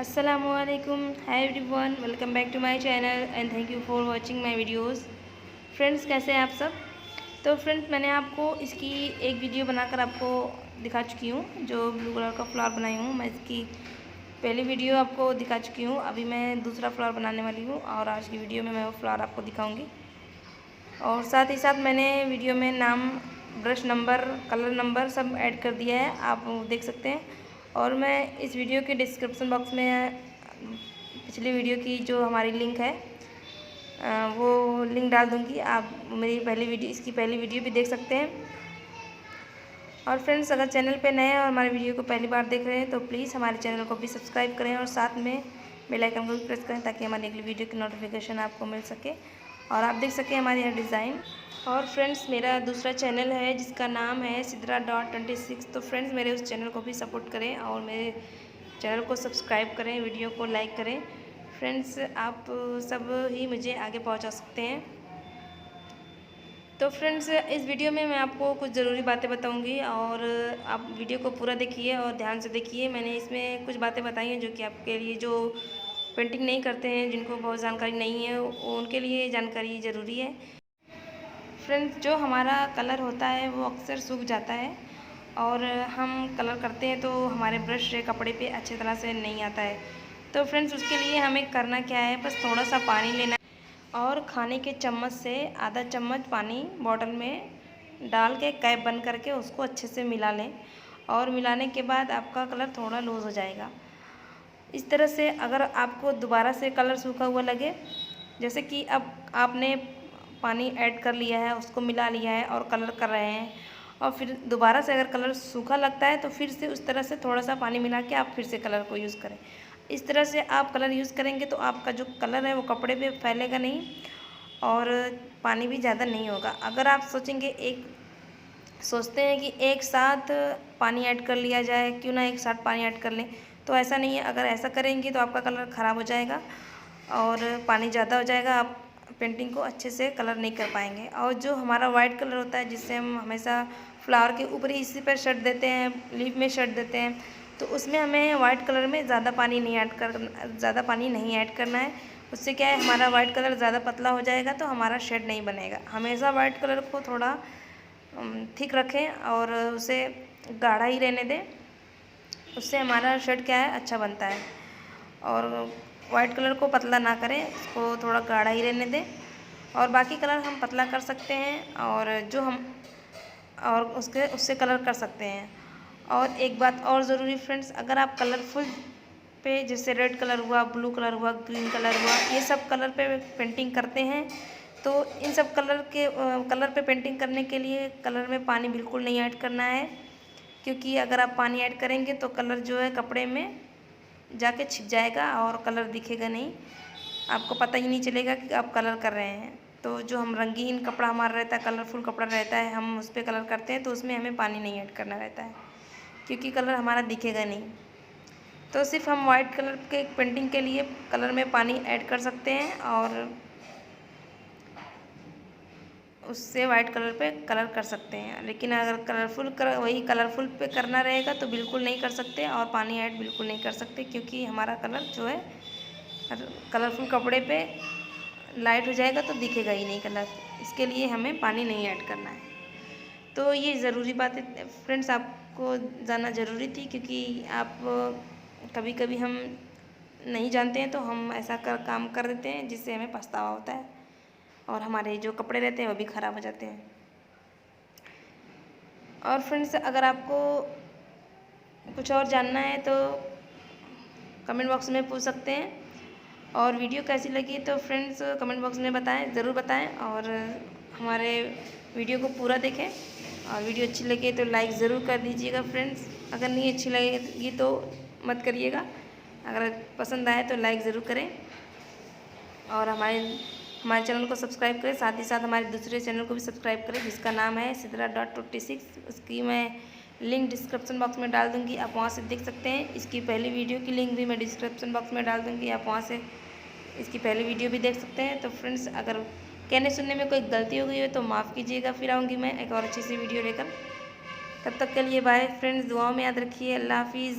Assalamualaikum. Hi everyone, welcome back to my channel and thank you for watching my videos. Friends कैसे हैं आप सब। तो friends मैंने आपको इसकी एक वीडियो बनाकर आपको दिखा चुकी हूँ, जो ब्लू कलर का फ्लावर बनाई हूँ। मैं इसकी पहली वीडियो आपको दिखा चुकी हूँ। अभी मैं दूसरा फ्लावर बनाने वाली हूँ और आज की वीडियो में मैं वो फ्लावर आपको दिखाऊँगी। और साथ ही साथ मैंने वीडियो में नाम, ब्रश नंबर, कलर नंबर सब ऐड कर दिया है, आप देख सकते हैं। और मैं इस वीडियो के डिस्क्रिप्शन बॉक्स में पिछली वीडियो की जो हमारी लिंक है वो लिंक डाल दूँगी। आप मेरी इसकी पहली वीडियो भी देख सकते हैं। और फ्रेंड्स, अगर चैनल पे नए हैं और हमारे वीडियो को पहली बार देख रहे हैं तो प्लीज़ हमारे चैनल को भी सब्सक्राइब करें और साथ में बेल आइकन को भी प्रेस करें ताकि हमारी अगली वीडियो की नोटिफिकेशन आपको मिल सके और आप देख सकें हमारे यहाँ डिज़ाइन। और फ्रेंड्स, मेरा दूसरा चैनल है जिसका नाम है सिद्रा.26। तो फ्रेंड्स, मेरे उस चैनल को भी सपोर्ट करें और मेरे चैनल को सब्सक्राइब करें, वीडियो को लाइक करें। फ्रेंड्स, आप सब ही मुझे आगे पहुंचा सकते हैं। तो फ्रेंड्स, इस वीडियो में मैं आपको कुछ ज़रूरी बातें बताऊंगी और आप वीडियो को पूरा देखिए और ध्यान से देखिए। मैंने इसमें कुछ बातें बताई हैं जो कि आपके लिए, जो पेंटिंग नहीं करते हैं, जिनको बहुत जानकारी नहीं है, उनके लिए जानकारी ज़रूरी है। फ्रेंड्स, जो हमारा कलर होता है वो अक्सर सूख जाता है और हम कलर करते हैं तो हमारे ब्रश से कपड़े पे अच्छी तरह से नहीं आता है। तो फ्रेंड्स, उसके लिए हमें करना क्या है, बस थोड़ा सा पानी लेना और खाने के चम्मच से आधा चम्मच पानी बॉटल में डाल के कैप बंद करके उसको अच्छे से मिला लें। और मिलाने के बाद आपका कलर थोड़ा लूज़ हो जाएगा। इस तरह से अगर आपको दोबारा से कलर सूखा हुआ लगे, जैसे कि अब आपने पानी ऐड कर लिया है, उसको मिला लिया है और कलर कर रहे हैं, और फिर दोबारा से अगर कलर सूखा लगता है तो फिर से उस तरह से थोड़ा सा पानी मिला के आप फिर से कलर को यूज़ करें। इस तरह से आप कलर यूज़ करेंगे तो आपका जो कलर है वो कपड़े पे फैलेगा नहीं और पानी भी ज़्यादा नहीं होगा। अगर आप सोचते हैं कि एक साथ पानी ऐड कर लिया जाए, क्यों ना एक साथ पानी ऐड कर लें, तो ऐसा नहीं है। अगर ऐसा करेंगे तो आपका कलर ख़राब हो जाएगा और पानी ज़्यादा हो जाएगा, आप पेंटिंग को अच्छे से कलर नहीं कर पाएंगे। और जो हमारा वाइट कलर होता है, जिससे हम हमेशा फ्लावर के ऊपर ही इसी पर शेड देते हैं, लीफ में शेड देते हैं, तो उसमें हमें वाइट कलर में ज़्यादा पानी नहीं ऐड करना है। उससे क्या है, हमारा वाइट कलर ज़्यादा पतला हो जाएगा तो हमारा शेड नहीं बनेगा। हमेशा वाइट कलर को थोड़ा थिक रखें और उसे गाढ़ा ही रहने दें, उससे हमारा शेड क्या है, अच्छा बनता है। और वाइट कलर को पतला ना करें, उसको थोड़ा गाढ़ा ही रहने दें। और बाकी कलर हम पतला कर सकते हैं और उससे कलर कर सकते हैं। और एक बात और ज़रूरी फ्रेंड्स, अगर आप कलरफुल पे, जैसे रेड कलर हुआ, ब्लू कलर हुआ, ग्रीन कलर हुआ, ये सब कलर पे पेंटिंग करते हैं तो इन सब कलर पे पेंटिंग करने के लिए कलर में पानी बिल्कुल नहीं ऐड करना है, क्योंकि अगर आप पानी ऐड करेंगे तो कलर जो है कपड़े में जाके छिप जाएगा और कलर दिखेगा नहीं, आपको पता ही नहीं चलेगा कि आप कलर कर रहे हैं। तो जो हम रंगीन कपड़ा हमारा रहता है, कलरफुल कपड़ा रहता है, हम उस पर कलर करते हैं तो उसमें हमें पानी नहीं ऐड करना रहता है, क्योंकि कलर हमारा दिखेगा नहीं। तो सिर्फ हम वाइट कलर के पेंटिंग के लिए कलर में पानी ऐड कर सकते हैं और उससे वाइट कलर पे कलर कर सकते हैं। लेकिन अगर वही कलरफुल पे करना रहेगा तो बिल्कुल नहीं कर सकते और पानी ऐड बिल्कुल नहीं कर सकते, क्योंकि हमारा कलर जो है कलरफुल कपड़े पे लाइट हो जाएगा तो दिखेगा ही नहीं कलर। इसके लिए हमें पानी नहीं ऐड करना है। तो ये ज़रूरी बातें फ्रेंड्स आपको जानना ज़रूरी थी, क्योंकि आप कभी कभी हम नहीं जानते हैं तो हम ऐसा काम कर देते हैं जिससे हमें पछतावा होता है और हमारे जो कपड़े रहते हैं वो भी ख़राब हो जाते हैं। और फ्रेंड्स, अगर आपको कुछ और जानना है तो कमेंट बॉक्स में पूछ सकते हैं। और वीडियो कैसी लगी तो फ्रेंड्स कमेंट बॉक्स में बताएं, ज़रूर बताएं। और हमारे वीडियो को पूरा देखें और वीडियो अच्छी लगे तो लाइक ज़रूर कर दीजिएगा फ्रेंड्स। अगर नहीं अच्छी लगेगी तो मत करिएगा, अगर पसंद आए तो लाइक ज़रूर करें और हमारे चैनल को सब्सक्राइब करें। साथ ही साथ हमारे दूसरे चैनल को भी सब्सक्राइब करें जिसका नाम है सिद्रा.26। उसकी मैं लिंक डिस्क्रिप्शन बॉक्स में डाल दूंगी, आप वहां से देख सकते हैं। इसकी पहली वीडियो की लिंक भी मैं डिस्क्रिप्शन बॉक्स में डाल दूंगी, आप वहां से इसकी पहली वीडियो भी देख सकते हैं। तो फ्रेंड्स, अगर कहने सुनने में कोई गलती हो गई है तो माफ़ कीजिएगा, फिर आऊँगी मैं एक और अच्छी सी वीडियो लेकर। तब तक के लिए बाय फ्रेंड्स, दुआओं में याद रखिए। अल्लाह हाफिज़।